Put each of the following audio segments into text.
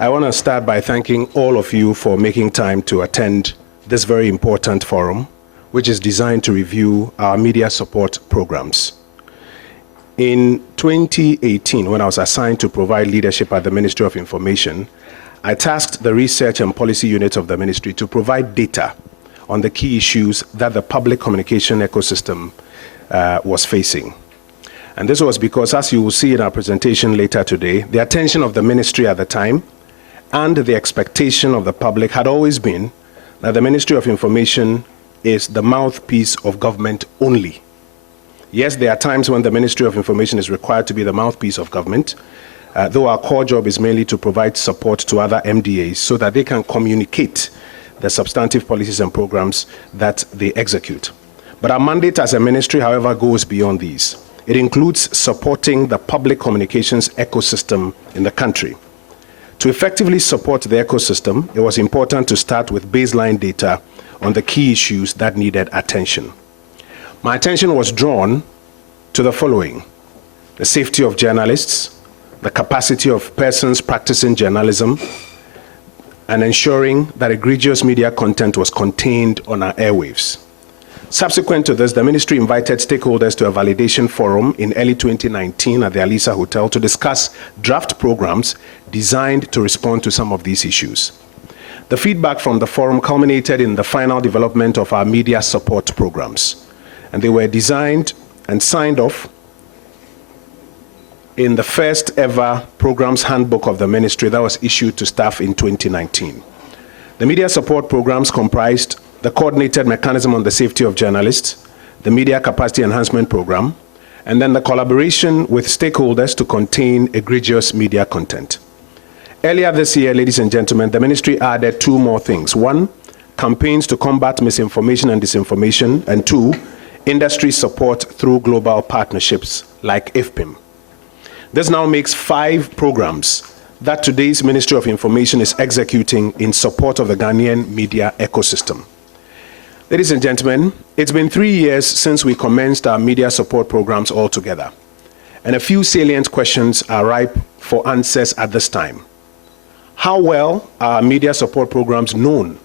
I want to start by thanking all of you for making time to attend this very important forum, which is designed to review our media support programs. In 2018, when I was assigned to provide leadership at the Ministry of Information, I tasked the Research and Policy Unit of the Ministry to provide data on the key issues that the public communication ecosystem was facing. And this was because, as you will see in our presentation later today, the attention of the Ministry at the time and the expectation of the public had always been that the Ministry of Information is the mouthpiece of government only. Yes, there are times when the Ministry of Information is required to be the mouthpiece of government, though our core job is mainly to provide support to other MDAs so that they can communicate the substantive policies and programs that they execute. But our mandate as a ministry, however, goes beyond these. It includes supporting the public communications ecosystem in the country. To effectively support the ecosystem, it was important to start with baseline data on the key issues that needed attention. My attention was drawn to the following: the safety of journalists, the capacity of persons practicing journalism, and ensuring that egregious media content was contained on our airwaves. Subsequent to this, the ministry invited stakeholders to a validation forum in early 2019 at the Alisa Hotel to discuss draft programs designed to respond to some of these issues. The feedback from the forum culminated in the final development of our media support programs, and they were designed and signed off in the first ever programs handbook of the ministry that was issued to staff in 2019. The media support programs comprised the coordinated mechanism on the safety of journalists, the media capacity enhancement program, and then the collaboration with stakeholders to contain egregious media content. Earlier this year, ladies and gentlemen, the ministry added two more things. One, campaigns to combat misinformation and disinformation, and two, industry support through global partnerships like IFPIM. This now makes 5 programs that today's Ministry of Information is executing in support of the Ghanaian media ecosystem. Ladies and gentlemen, it's been 3 years since we commenced our media support programs altogether, and a few salient questions are ripe for answers at this time. How well are our media support programs known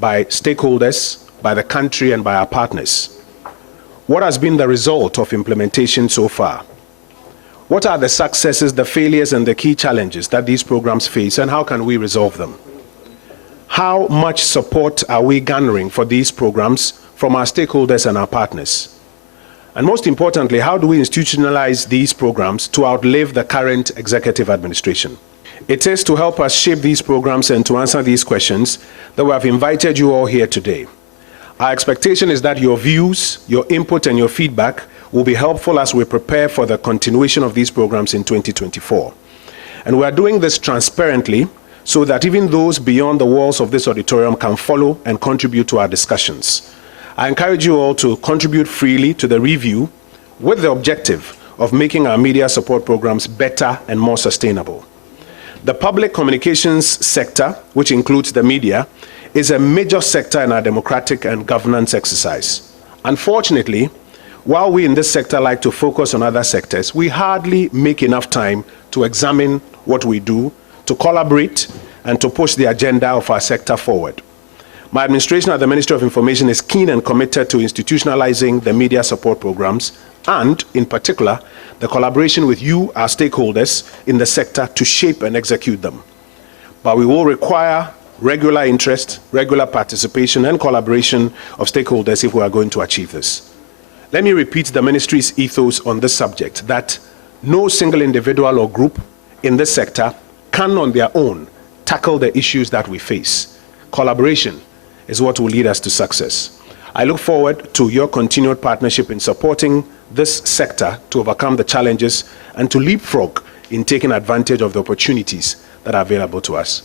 by stakeholders, by the country, and by our partners? What has been the result of implementation so far? What are the successes, the failures, and the key challenges that these programs face, and how can we resolve them? How much support are we garnering for these programs from our stakeholders and our partners? And most importantly, how do we institutionalize these programs to outlive the current executive administration? It is to help us shape these programs and to answer these questions that we have invited you all here today. Our expectation is that your views, your input, and your feedback will be helpful as we prepare for the continuation of these programs in 2024. And we are doing this transparently so that even those beyond the walls of this auditorium can follow and contribute to our discussions. I encourage you all to contribute freely to the review with the objective of making our media support programs better and more sustainable. The public communications sector, which includes the media, is a major sector in our democratic and governance exercise. Unfortunately, while we in this sector like to focus on other sectors, we hardly make enough time to examine what we do, to collaborate, and to push the agenda of our sector forward. My administration at the Ministry of Information is keen and committed to institutionalizing the media support programs and, in particular, the collaboration with you, our stakeholders in the sector, to shape and execute them. But we will require regular interest, regular participation, and collaboration of stakeholders if we are going to achieve this. Let me repeat the ministry's ethos on this subject, that no single individual or group in this sector can on their own tackle the issues that we face. Collaboration is what will lead us to success. I look forward to your continued partnership in supporting this sector to overcome the challenges and to leapfrog in taking advantage of the opportunities that are available to us.